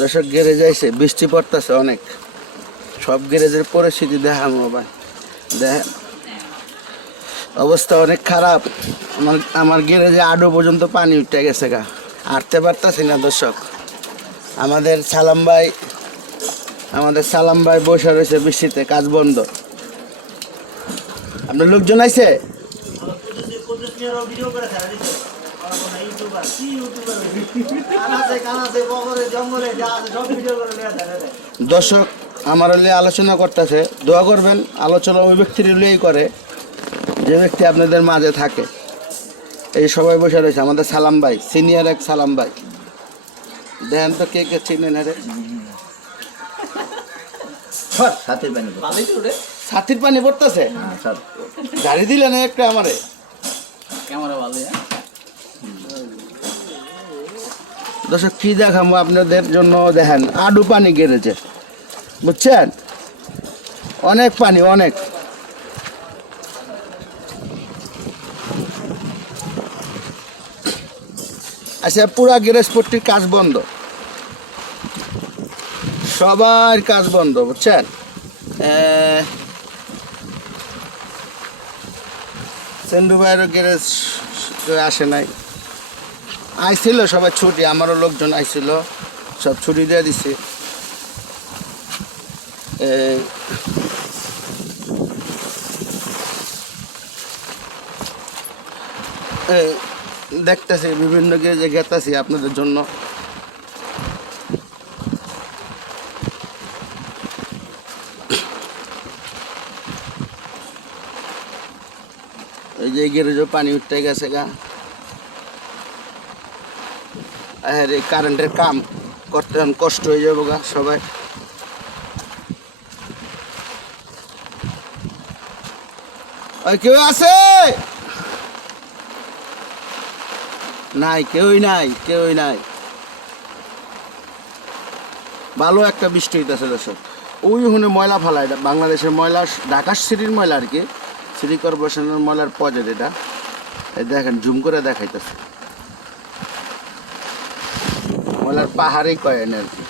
দর্শক গ্যারেজ আইছে, বৃষ্টি পড়তেছে অনেক। সব গ্যারেজের পরিস্থিতি দেখাম ভাই, দেখেন অবস্থা অনেক খারাপ। আমার গ্যারেজে আডো পর্যন্ত পানি উঠে গেছে গা, হাঁটতে পারতাছি না দর্শক। আমাদের সালাম ভাই বসে রয়েছে বৃষ্টিতে, কাজ বন্ধ। আপনার লোকজন আইছে? দর্শক আমার হলে আলোচনা করতেছে, দোয়া করবেন। আলোচনা ওই ব্যক্তির হলেই করে যে ব্যক্তি আপনাদের মাঝে থাকে। এই সবাই বসে রয়েছে, আমাদের সালাম ভাই, সিনিয়র এক সালাম ভাই। দেখেন তো কে কে চিনেন? আরে ছাতির পানি পড়তেছে, গাড়ি দিলেন একটা আমারে। দর্শক কি দেখাবো আপনাদের জন্য, দেখেন আডু পানি গেড়েছে, বুঝছেন? অনেক পানি, অনেক। আচ্ছা, পুরা গ্যারেজ পট্টির কাজ বন্ধ, সবার কাজ বন্ধ, বুঝছেন? সেন্ডু ভাইয়েরও গ্যারেজ আসে নাই, আইছিল সবাই ছুটি, আমারও লোকজন আইছিল, সব ছুটি দিয়ে দিছে। দেখতেছি বিভিন্ন গ্যারেজে গেতাছি আপনাদের জন্য। এই যে গ্যারেজও পানি উঠতে গেছে গা। আরে কারেন্টের কাম করতে কষ্ট হয়ে যাবো গা সবাই। ওই কেউ আছে? নাই, কেউই নাই, কেউই নাই। ভালো একটা বৃষ্টি হইতেছে দর্শক। ওই হুনে ময়লা ফালায়, বাংলাদেশের ময়লা, ঢাকা সিটির ময়লা আর কি, সিটি কর্পোরেশনের ময়লার প্রজেক্ট এটা। এই দেখেন, জুম করে দেখাইতেছে, ময়লার পাহাড়েই কয়েন আর কি।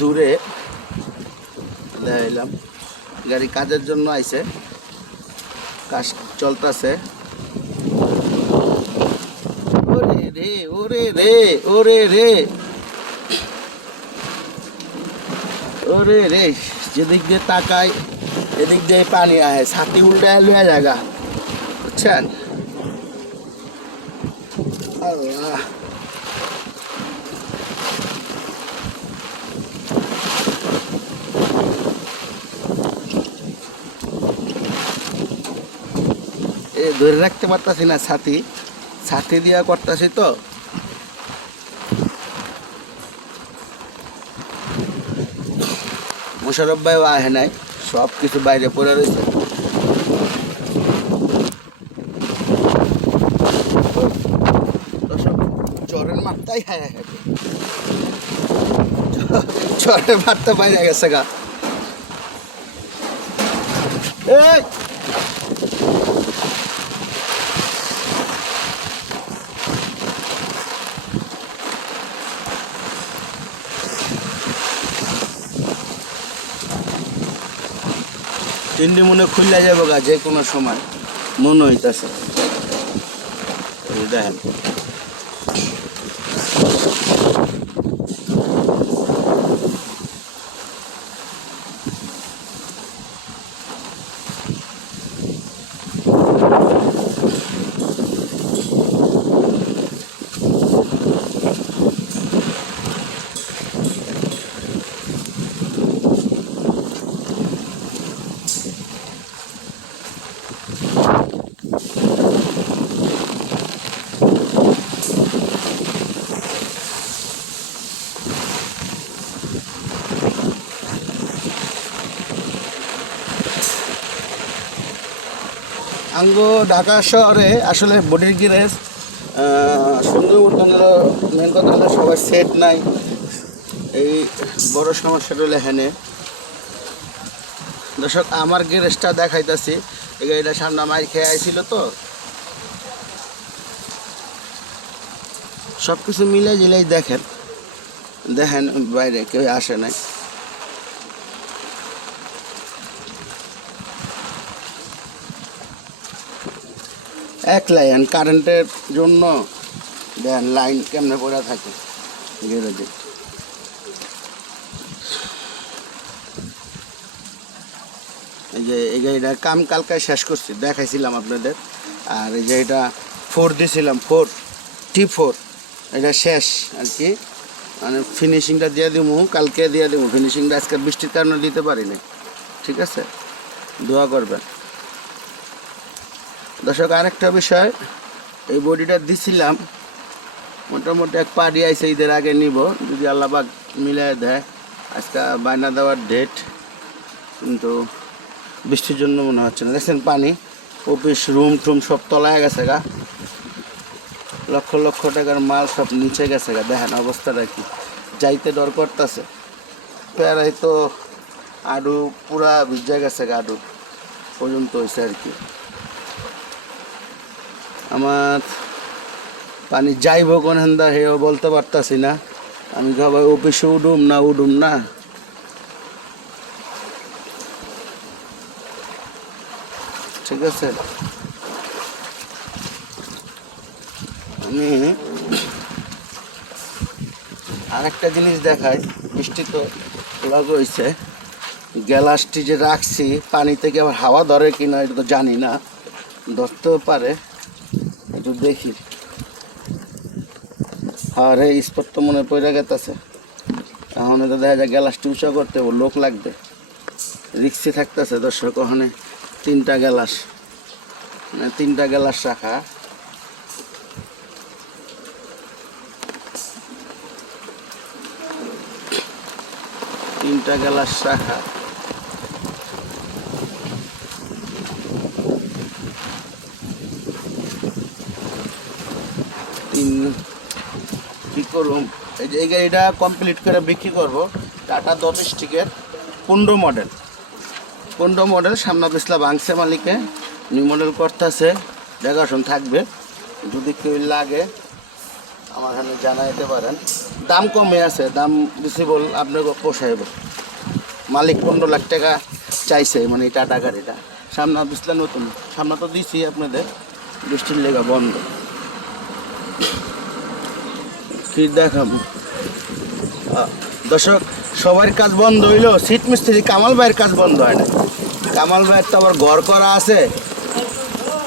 দূরে দেখাইলাম, গাড়ি কাজের জন্য আইছে, কাজ চলতেছে। ওরে রে, ওরে রে, ওরে রে, ওরে রে, যেদিক দিয়ে তাকাই এদিক দিয়ে পানি আয়, ছাতি উল্টায় লুয়া জায়গা, বুঝছেন? আল্লাহ, ধরে রাখতে পারতাছি না, ছাতি দিয়া করতেছি তো। মোশারফ ভাইও আহে নাই, সব কিছু বাইরে পড়ে রয়েছে। জ্বরের মাত্রাই হায় হায়, জ্বরের মাত্রা বাইরে গেছে গা। এই তিনটি মনে খুললে যাবো গা যে কোনো সময়, মনে হইতেছে। দেখেন আঙ্গো ঢাকা শহরে আসলে বডির গ্যারেজ সুন্দর উঠানোর মেন কথা হলো সবার সেট নাই। এই বড় সমস্যাটা হলো এখানে। দর্শক আমার গ্যারেজটা দেখাইতেছি, এই গাড়িটা সামনে মাইর খেয়ে আইছিল তো, সব কিছু মিলে জিলেই দেখেন দেখেন বাইরে কেউ আসে নাই। এক লাইন কারেন্টের জন্য দেখেন লাইন কেমনে পড়ে থাকে গ্যারেজে। এই যে এই গাড়িটার কাম কালকে শেষ করছি, দেখাইছিলাম আপনাদের। আর এই যে এটা 4 দিয়েছিলাম, 4 T4, এটা শেষ আর কি, মানে ফিনিশিংটা দিয়ে দিব, কালকে দিয়ে দিব ফিনিশিংটা। আজকে বৃষ্টির কারণে দিতে পারিনি, ঠিক আছে, দোয়া করবেন দর্শক। আরেকটা বিষয়, এই বডিটা দিছিলাম মোটামুটি এক পাড়ি আইসে, ঈদের আগে নিব যদি আল্লাহ পাক মিলাই দেয়। আজকে বায়না দেওয়ার ডেট, কিন্তু বৃষ্টির জন্য মনে হচ্ছে না। দেখছেন পানি, অফিস রুম টুম সব তলায় গেছে গা, লক্ষ লক্ষ টাকার মাল সব নিচে গেছে গা। দেখেন অবস্থাটা কি, যাইতে ডর করতেছে। প্যারাই তো আডু পুরা ভিজে গেছে গা, আডু পর্যন্ত হয়েছে আর কি। আমার পানি যাইব কোন হেন্দা হেও বলতে পারতাছি না। আমি ভাই অফিসে উডুম না, ঠিক আছে। আমি আরেকটা জিনিস দেখাই, বৃষ্টি তো লাগু হয়েছে, গ্যালাসটি যে রাখছি পানি থেকে আবার হাওয়া ধরে কিনা এটা তো জানি না, ধরতেও পারে, একটু দেখি। আর এই স্পট তো মনে পড়ে গেছে, এখন তো দেখা যায় গ্যালাসটি উঁচা করতে লোক লাগবে, রিক্সি থাকতেছে দর্শক। ওখানে 3টা গ্যালাস, মানে 3টা গ্যালাস রাখা। তিনটা গ্যালাস রাখা, কি করুম, এই যে এই গাড়িটা কমপ্লিট করে বিক্রি করবো। টাটা ডোমেস্টিকের 15 মডেল সামনা পিছলা ভাঙছে মালিকে, নিউ মডেল করতেছে, দেখাশোন থাকবে। যদি কেউ লাগে আমার এখানে জানাইতে পারেন। দাম কমে আছে, দাম বেশি বল আপনাকে পোষাইব। মালিক 15 লাখ টাকা চাইছে, মানে এই টাটা গাড়িটা। সামনা পিছলা নতুন, সামনা তো দিছি আপনাদের, বৃষ্টির লেগা বন্ধ। কি দেখাবো দর্শক, সবার কাজ বন্ধ হইলো, সিট মিস্ত্রি কামাল ভাইয়ের কাজ বন্ধ হয় না। কামাল ভাইয়ের তো আবার ঘর করা আছে,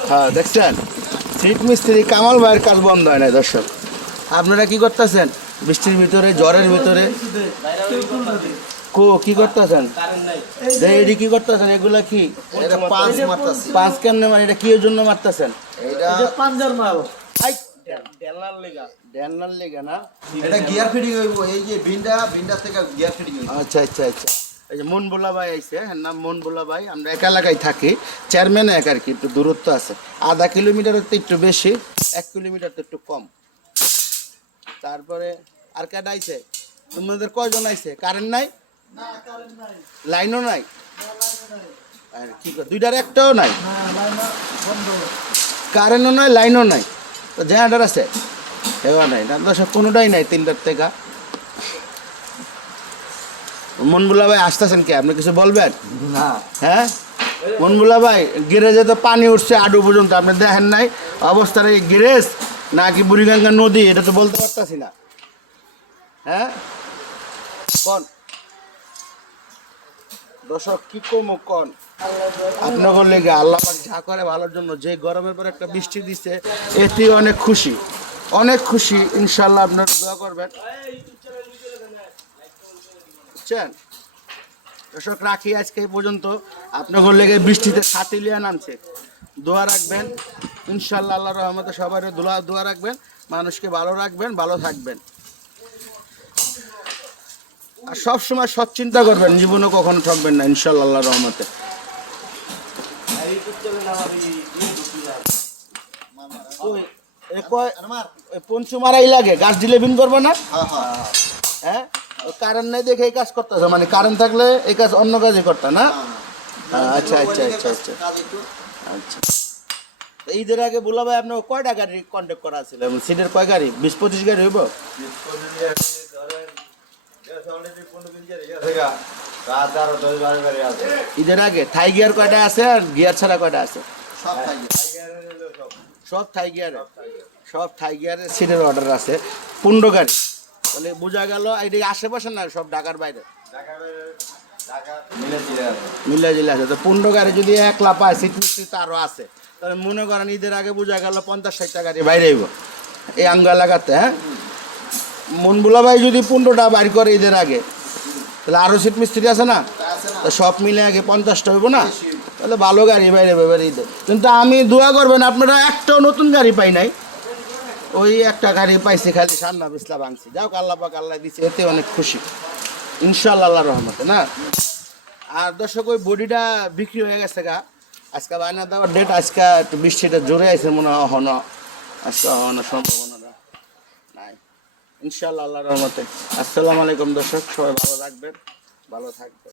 হ্যাঁ দেখছেন, সিট মিস্ত্রি কামাল ভাইয়ের কাজ বন্ধ হয় না। দর্শক আপনারা কি করতেছেন বৃষ্টির ভিতরে, জ্বরের ভিতরে? কি করতেছেন? এটি কি করতেছেন? এগুলা কি পাঁচ কেমনে মানে, এটা কি এর জন্য মারতেছেন? এই যে মনবুলা ভাই আইছে, নাম মনবুলা ভাই, আমরা এক এলাকায় থাকি, চেয়ারম্যান এক আর কি, একটু দূরত্ব আছে, আধা কিলোমিটারের তো একটু বেশি, 1 কিলোমিটার তো একটু কম। তারপরে আর কাটা আইছে, তোমাদের কয়জন আইছে? কারেন্ট নাই, লাইনও নাই, আর কি করে, দুইটার একটাও নাই, কারেন্টও নাই লাইনও নাই, তো জেনারেটর আছে হেওয়া নাই না দর্শক, কোনোটাই নাই 3টার থেকে। মনবুলা ভাই আসতেছেন কে, আপনি কিছু বলবেন? হ্যাঁ মনবুলা ভাই, গ্যারেজে তো পানি উঠছে আডু পর্যন্ত, আপনি দেখেন নাই অবস্থাটা? এই গ্যারেজ নাকি বুড়িগঙ্গা নদী এটা তো বলতে পারতাছি না। হ্যাঁ কোন দর্শক, কি কমো কোন আপনার লেগে, আল্লাহ পাক যা করে ভালোর জন্য। যে গরমের পর একটা বৃষ্টি দিচ্ছে, এতে অনেক খুশি, অনেক খুশি। ইনশাল্লাহ আপনারা দোয়া করবেন, বুঝছেন দর্শক। রাখি আজকে এই পর্যন্ত। আপনার লেগে বৃষ্টিতে ছাতি লিয়া নামছে, দোয়া রাখবেন ইনশাল্লাহ। আল্লাহর রহমতে সবাই দোয়া রাখবেন, মানুষকে ভালো রাখবেন, ভালো থাকবেন, আর সব সময় সৎ চিন্তা করবেন, জীবনে কখনো ঠকবেন না ইনশাল্লাহ আল্লাহর রহমতে। পঞ্চমারাই লাগে, গাছ দিলে বিন করবো না। হ্যাঁ কারেন্ট নাই দেখে এই কাজ করতেছে, মানে কারেন্ট থাকলে এই কাজ অন্য কাজই করতে না। আচ্ছা আচ্ছা আচ্ছা আচ্ছা আচ্ছা। ঈদের আগে বলা ভাই আপনার কয়টা গাড়ি কন্ট্যাক্ট করা ছিল সিটের কয় গাড়ি 20-25 গাড়ি হইব ঈদের আগে থাই গিয়ার কয়টা আছে আর গিয়ার ছাড়া কয়টা আছে সব থাই গিয়ার সব থাই গিয়ারের সিটের অর্ডার আছে 15 গাড়ি তাহলে বোঝা গেল এটা আশেপাশে না সব ঢাকার বাইরে মিলে জিলে আছে তো 15 গাড়ি যদি একলা পায় সিট মিস্ত্রি তো আরও আছে তাহলে মনে করেন ঈদের আগে বোঝা গেল 50-60টা গাড়ি বাইরে আইব এই আঙ্গা লাগাতে হ্যাঁ মনবুলা ভাই যদি 15টা বাইর করে ঈদের আগে তাহলে আরও সিট মিস্ত্রি আছে না তো সব মিলে আগে 50টা হইব না তাহলে ভালো গাড়ি বাইরে বেবার ঈদে কিন্তু আমি দোয়া করবেন আপনারা একটাও নতুন গাড়ি পাই নাই ওই একটা গাড়ি পাইছি খালি সান্না বিসলা ভাঙছি যাও আল্লাহ পাক আল্লাহ দিচ্ছে এতে অনেক খুশি ইনশাআল্লাহ আল্লাহর রহমতে না আর দর্শক ওই বডিটা বিক্রি হয়ে গেছে গা আজকে বায়না দেওয়ার ডেট আজকে একটু বৃষ্টিটা জোরে আছে মনে হয় হনো আজকে হওয়ানোর সম্ভাবনা নাই ইনশাআল্লাহ আল্লাহর রহমতে আসসালামু আলাইকুম দর্শক সবাই ভালো থাকবেন ভালো থাকবেন